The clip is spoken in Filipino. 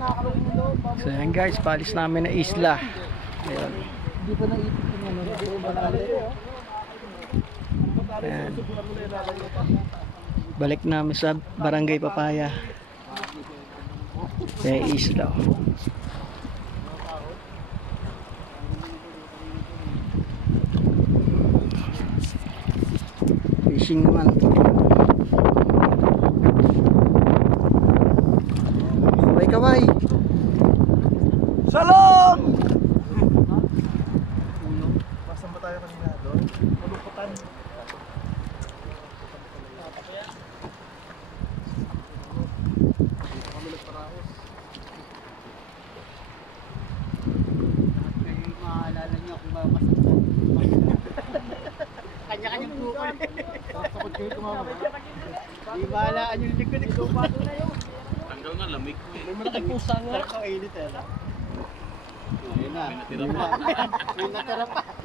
So yan guys, palis namin na isla. Ayun. Hindi pa naipit yung ano. Ayan. Balik namin sa Barangay Papaya. Kaya isla. Fishing naman. Kaway. Salong! Basan ba tayo kanina doon? Malungkutan. Maalala niyo kung masaktan. Kanya-kanyang buko. Takot kayo tumama. Di bahalaan yung likod. Ikumpato na yun. Tanggal nga, lamig ko eh. May malaking pusa nga. Sarap ang init eh. Ayun na. May natira pa.